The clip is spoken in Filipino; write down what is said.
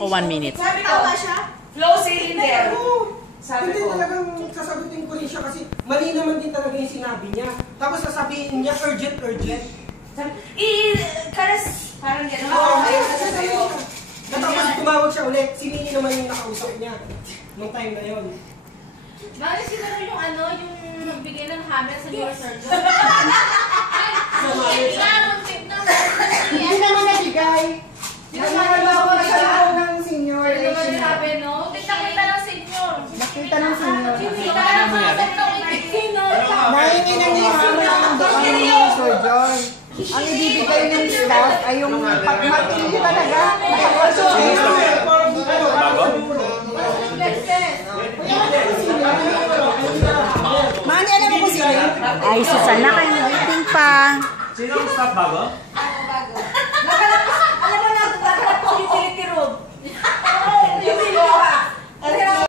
Ako 1 minute. Sabi ko, flow cylinder. Sabi Hindi ko. talagang sasagutin ko rin siya kasi mali naman din talaga yung sinabi niya. Tapos sasabihin niya, urgent. Parang gano'n. Oo, tapos tumawag siya ulit. Sinili naman yung nakausap niya. Nung time na yun. Bakit siguro yung yung nagbigay ng hammer sa neurosurgeon? Hindi naman nabigay. Nagmamalawa siya ng senior. Hindi naman sinabi, no? Kita ng senior. Nakita ng senior. Sino? Nahingi ng hammer ng doon ng neurosurgeon. Ang ibibigay ng staff ay yung matindi talaga. Mani, alam mo kung sino? Ay, Susana, kayo nag-meeting pa. Sino ang staff bago?